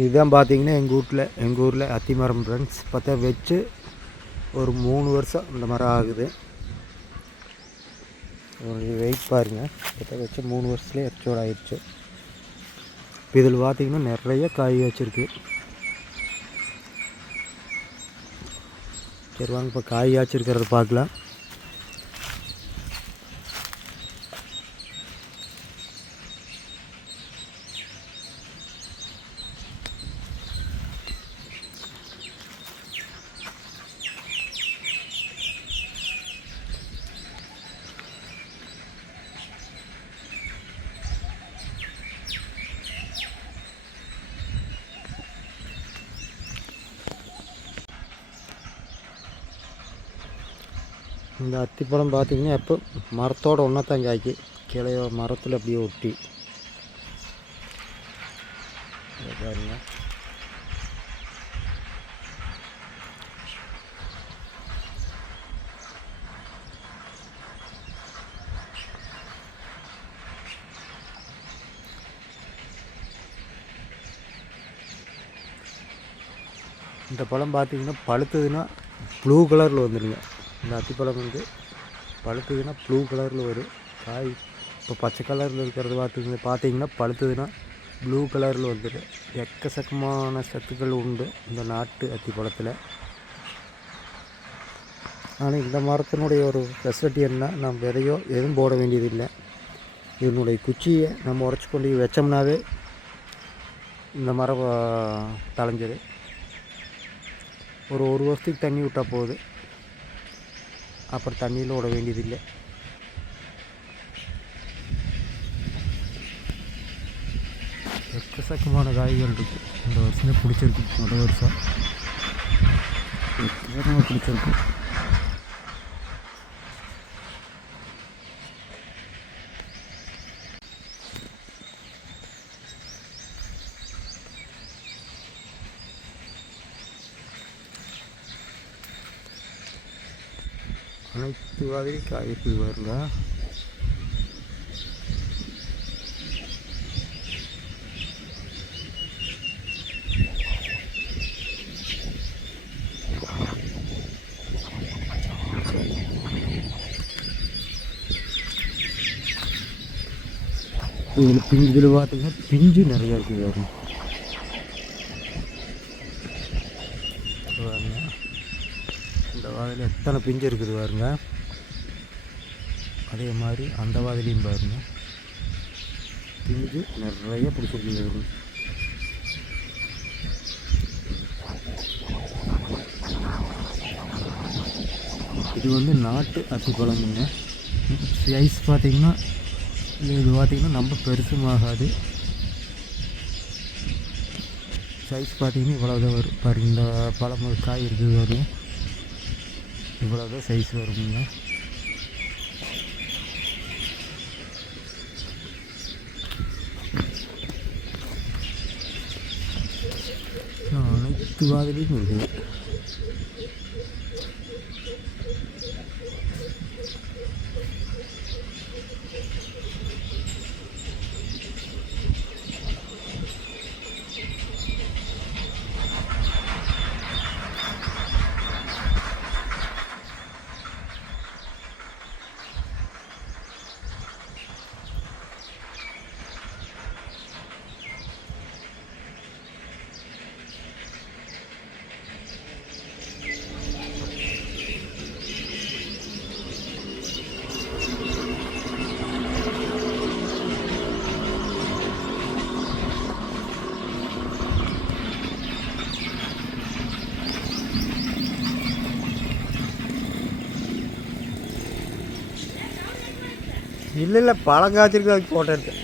இதுதான் பார்த்தீங்கன்னா எங்கள் வீட்டில் எங்கள் ஊரில் அத்திமரம் ஃப்ரெண்ட்ஸ் பார்த்தா வச்சு ஒரு மூணு வருஷம் இந்த மரம் ஆகுது. வெயிட் பாருங்கள் பார்த்தா வச்சு மூணு வருஷத்துலேயே எச்சோடு ஆயிடுச்சு. இப்போ இதில் பார்த்தீங்கன்னா நிறைய காய் வச்சுருக்கு சரி வாங்க இப்போ காய் ஆச்சிருக்கிறத பார்க்கலாம். இந்த அத்திப்பழம் பார்த்தீங்கன்னா எப்போ மரத்தோட ஒன்றா தான் காய்க்கு. கிளைய மரத்தில் அப்படியே ஒட்டி. பாருங்க. இந்த பழம் பார்த்தீங்கன்னா பழுத்ததுன்னா ப்ளூ கலரில் வந்துடுங்க இந்த அத்திப்பழம் வந்து பழுத்ததுன்னா ப்ளூ கலரில் வரும். காய் இப்போ பச்சை கலரில் இருக்கிறது பார்த்துங்க பார்த்தீங்கன்னா பழுத்ததுன்னா ப்ளூ கலரில் வந்துடும் எக்கச்சக்கமான சத்துக்கள் உண்டு இந்த நாட்டு அத்திப்பழத்தில். ஆனால் இந்த மரத்தினுடைய ஒரு ஃபெசிலிட்டி என்ன நம்ம விதையோ எதுவும் போட வேண்டியதில்லை. இதனுடைய குச்சியை நம்ம உடச்சி கொண்டு வச்சோம்னாவே இந்த மரம் தலைஞ்சது ஒரு ஒரு வருஷத்துக்கு தண்ணி விட்டால் போகுது அப்புறம் தண்ணியில் விட வேண்டியதில்லை. எக்கச்சக்கமான காய்கள் இருக்குது இந்த வருஷமே பிடிச்சிருக்கு. முதல் வருஷம். எக்கச்சக்கமாக பிடிச்சிருக்கு. அனைத்து மாதிரி காய்கறி வருங்க இதில் பிஞ்சு இதில் பார்த்தீங்கன்னா பிஞ்சு நிறையா இருக்குது பாருங்க பாருங்க இந்த வாதில் எத்தனை பிஞ்சு இருக்குது பாருங்க. அதே மாதிரி அந்த வாதிலையும் பாருங்க. பிஞ்சு நிறைய பிடிச்சிருக்கு இது வந்து நாட்டு அத்திப்பழமுங்க சைஸ் பார்த்தீங்கன்னா இது பார்த்தீங்கன்னா பெருசும் பெருசுமாகாது. சைஸ் பார்த்தீங்கன்னா இவ்வளோதான் வரும். பாருங்க இந்த பழம் காய் இருக்குது வரும் இவ்வளோ தான் சைஸ் வருங்க அனைத்து வாதிலையும் இருக்குது இல்லை இல்லை பழம் காய்ச்சிருக்கு அதுக்கு ஃபோட்டோ எடுத்தேன்